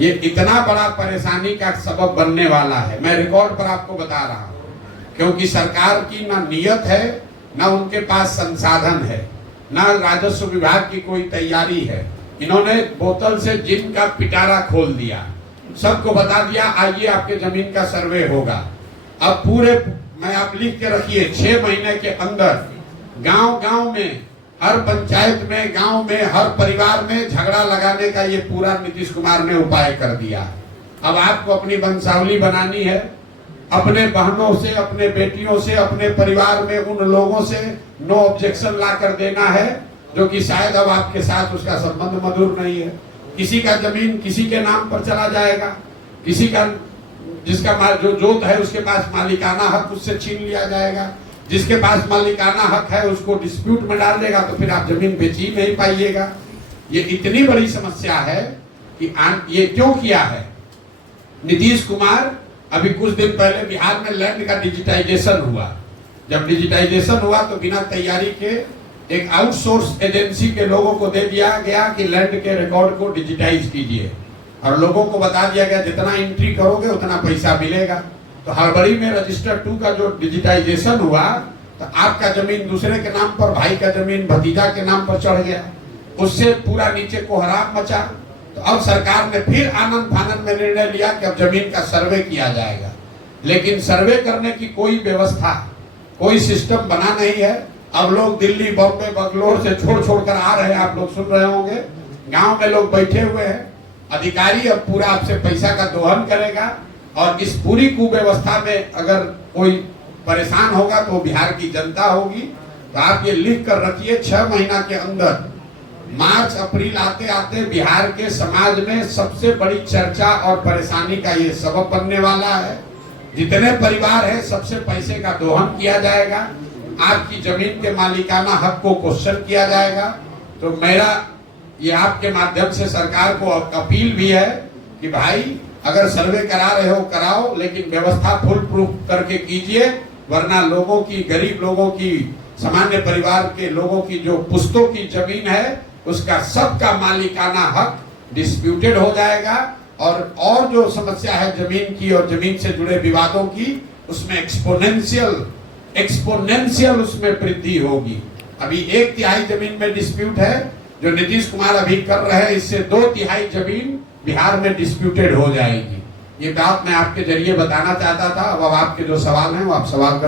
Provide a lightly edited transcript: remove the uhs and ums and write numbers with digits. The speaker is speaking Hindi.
ये इतना बड़ा परेशानी का सबब बनने वाला है। मैं रिकॉर्ड पर आपको बता रहा हूं, क्योंकि सरकार की ना नियत है, ना उनके पास संसाधन है, ना राजस्व विभाग की कोई तैयारी है। इन्होंने बोतल से जिन का पिटारा खोल दिया, सबको बता दिया आइए आपके जमीन का सर्वे होगा। अब पूरे मैं आप लिख के रखिए 6 महीने के अंदर गांव गांव में, हर पंचायत में, गांव में, हर परिवार में झगड़ा लगाने का ये पूरा नीतीश कुमार ने उपाय कर दिया। अब आपको अपनी वंशावली बनानी है, अपने बहनों से, अपने बेटियों से, अपने परिवार में उन लोगों से नो ऑब्जेक्शन ला कर देना है जो कि शायद अब आपके साथ उसका संबंध मधुर नहीं है। किसी का जमीन किसी के नाम पर चला जाएगा, किसी का जिसका जो जोत है उसके पास मालिकाना हक उससे छीन लिया जाएगा, जिसके पास मालिकाना हक है उसको डिस्प्यूट में डाल देगा, तो फिर आप जमीन बेच ही नहीं पाइएगा। ये इतनी बड़ी समस्या है कि ये क्यों किया है नीतीश कुमार। अभी कुछ दिन पहले बिहार में लैंड का डिजिटाइजेशन हुआ। जब डिजिटाइजेशन हुआ तो बिना तैयारी के एक आउटसोर्स एजेंसी के लोगों को दे दिया गया कि लैंड के रिकॉर्ड को डिजिटाइज कीजिए, और लोगों को बता दिया गया जितना एंट्री करोगे उतना पैसा मिलेगा। तो हड़बड़ी में रजिस्टर 2 का जो डिजिटाइजेशन हुआ तो आपका जमीन दूसरे के नाम पर, भाई का जमीन भतीजा के नाम पर चढ़ गया, उससे पूरा नीचे कोहराम मचा। तो अब सरकार ने फिर आनंद फानंद में निर्णय लिया कि अब जमीन का सर्वे किया जाएगा, लेकिन सर्वे करने की कोई व्यवस्था, कोई सिस्टम बना नहीं है। अब लोग दिल्ली, बॉम्बे, बंगलोर से छोड़ छोड़ कर आ रहे हैं, आप लोग सुन रहे होंगे। गांव में लोग बैठे हुए हैं, अधिकारी अब पूरा आपसे पैसा का दोहन करेगा, और इस पूरी कुव्यवस्था में अगर कोई परेशान होगा तो बिहार की जनता होगी। तो आप ये लिख कर रखिए 6 महीना के अंदर, मार्च अप्रैल आते आते बिहार के समाज में सबसे बड़ी चर्चा और परेशानी का ये सबब बनने वाला है। जितने परिवार है सबसे पैसे का दोहन किया जाएगा, आपकी जमीन के मालिकाना हक को क्वेश्चन किया जाएगा। तो मेरा ये आपके माध्यम से सरकार को अपील भी है कि भाई अगर सर्वे करा रहे हो कराओ, लेकिन व्यवस्था फुल प्रूफ करके कीजिए, वरना लोगों की, गरीब लोगों की, सामान्य परिवार के लोगों की जो पुश्तों की जमीन है उसका सबका मालिकाना हक डिस्प्यूटेड हो जाएगा, और जो समस्या है जमीन की और जमीन से जुड़े विवादों की, उसमें एक्सपोनेंशियल उसमें वृद्धि होगी। अभी 1/3 जमीन में डिस्प्यूट है, जो नीतीश कुमार अभी कर रहे हैं इससे 2/3 जमीन बिहार में डिस्प्यूटेड हो जाएगी। ये बात मैं आपके जरिए बताना चाहता था। अब आपके जो सवाल हैं वो आप सवाल कर